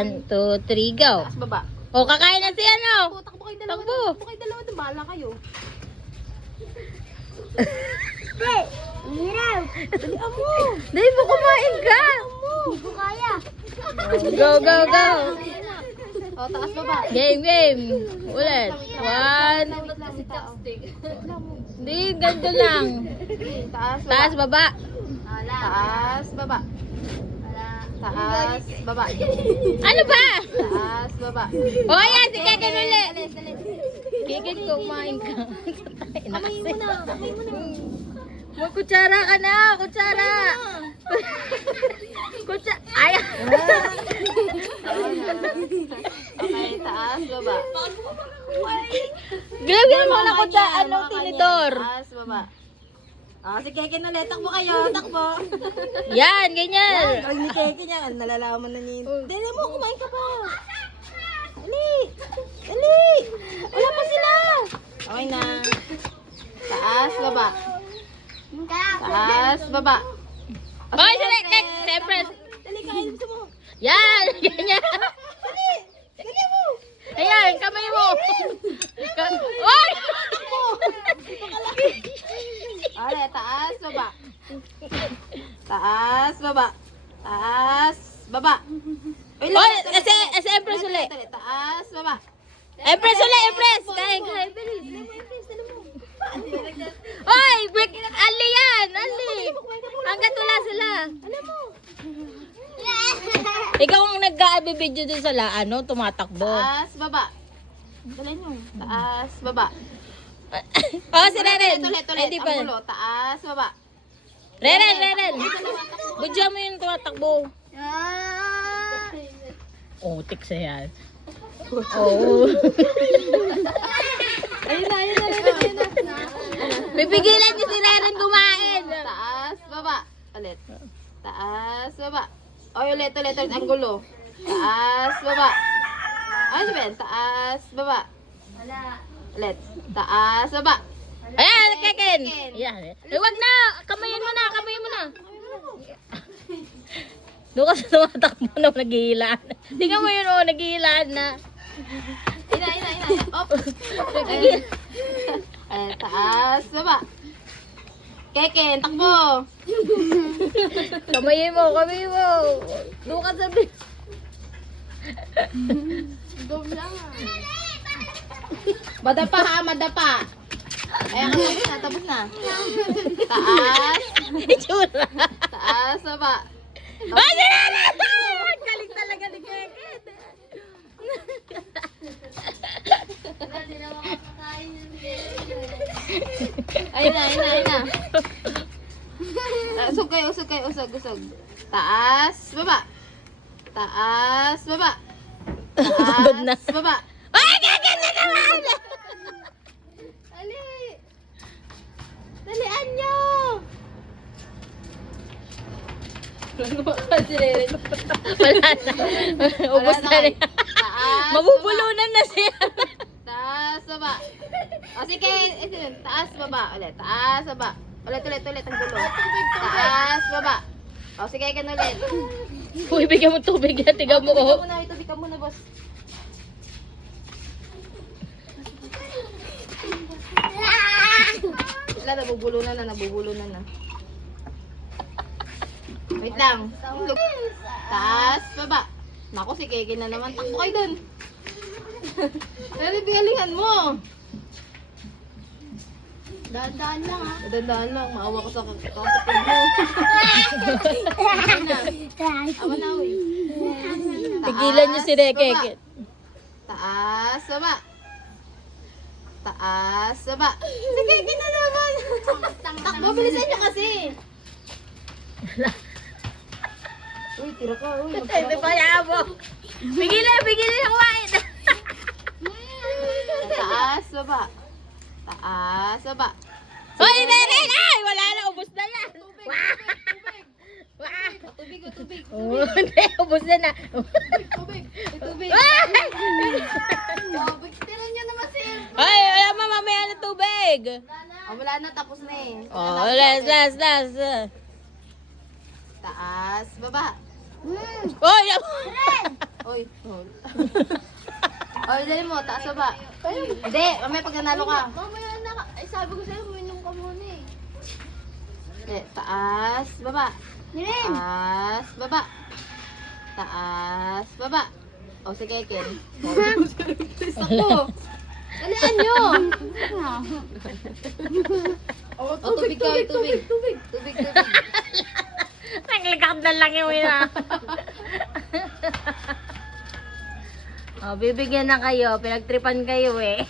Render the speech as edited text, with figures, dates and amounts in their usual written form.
1, 2, 3, go. Taas, baba. O, kakain na si ano. Takbo kayo dalawa. Takbo. Takbo kayo dalawa. Bahala kayo. Dalian mo. Dahil mo kumain ka. Hindi ko kaya. Go, go, go. O, taas, baba. Game, game. Ulit. 1. Wait lang, tao. Hindi, ganito lang. Taas, baba. Taas, baba. Taas, baba. Taas, baba. Ano ba? Taas, baba. O, yan. Si Keken ulit. Alis, alis. Keken, kumain ka. Kamay mo na. Kamay mo na. May kutsara ka na. Kutsara. Kutsara. Ay. Okay, taas, baba. Gilagyan mo na kutsara. Anong Makakanya. tinidor? Taas, baba. Si Keken ulit. Takbo kayo. Takbo. Yan, ganyan. Pag ni Keken yan, nalalaman na niya. Dali mo, kumain ka pa. Dali. Dali. Wala pa sila. Okay na. Taas, baba. Taas, baba. Oy, siyempre. Siyempre. Dali, kain gusto mo. Yan, ganyan. Dali mo. Ayan, kamay mo. Oy! Ale, taas, baba. Taas, baba. Taas, baba. Oy, Empress ulit. Taas, baba. Empress ulit, Empress. Kain, kain. bilis. Oy, break. Ali yan, ali. Hanggat wala sila. Alam mo. Ikaw ang nag-a-video dun sa ano, tumatakbo. Taas, baba. Dali nyo. Taas, baba. Oh, si Reren. Tulit, Ay, di Ang pa. gulo. Taas, baba. Reren. Budya mo yung tumatakbo. Oh, tiksa yan. Oh. Ayun na. Pipigilan niyo si Reren kumain. Taas, baba. Ulit. Taas, baba. Oy, ulit. Ang gulo. Taas, baba. Ano sabihin? Taas, baba. Ulit. Taas, baba. Ayan, Keken. Ayan. Eh, wag na. Kamayin mo na. Doon ka sa tumatakbo na naghihilaan. Tingnan mo yun, oh, naghihilaan na. Ina. Op. Ay, taas, baba. Keken, takbo. Kamayin mo. Doon ka sabi. Madapa. Ayan, tapos na. Taas. Itsura. Taas, baba. Ay, Reren! Galing talaga ni Keken. Ayun na. Usog. Taas, baba. Taas, baba. Pagod na. Taas, baba. Ay, Keken na naman! Dalian nyo! Wala na. Ubus na rin. Taas, Mabubulunan na siya. Taas, baba. O sige, taas, baba. Ulit, taas, baba. Ulit, ang gulo. Taas, baba. O sige, kan ulit. Uy, bigyan mo tubig yan. Tiga mo, oh. Itabi ka muna, boss. Wala, nabubulunan na. Wait lang. Taas, baba. Naku, si Keke na naman. Takbo kayo dun. Galingan mo. Dahan-dahan lang ha. Dadaan lang. Maawa ko sa kakapin mo. Awa na, uy. Tigilan niyo si Keken. Taas, baba. Taas, baba. Si Keke na naman. Takbo, bilisan niyo kasi. Uy, tira ka. Uy, Hindi pa yabo. Pigilan yung kumain. Taas, baba. Taas, baba. Hoy, Reren! Ay, wala na. Ubus na yan. Tubig. Oh, hindi. Ubus na. Tubig. Ay! Tira niyo naman si Ay, wala mamamaya na tubig. wala na, tapos na eh. Oh, last. Taas, baba. Oy! Oy, hold. Oy, dali mo, taas baba. Hindi, mamaya pag nanalo ka. Mamaya na, ay sabi ko sa'yo, uminom ka muna eh. Hindi, taas, baba. Nirin! Taas, baba. Taas, baba. O, sige, Ken. Ako. Dalian nyo. O, tubig ka, tubig. Tubig. Naglikak na lang yung ina. Oh, bibigyan na kayo. Pinagtripan kayo eh.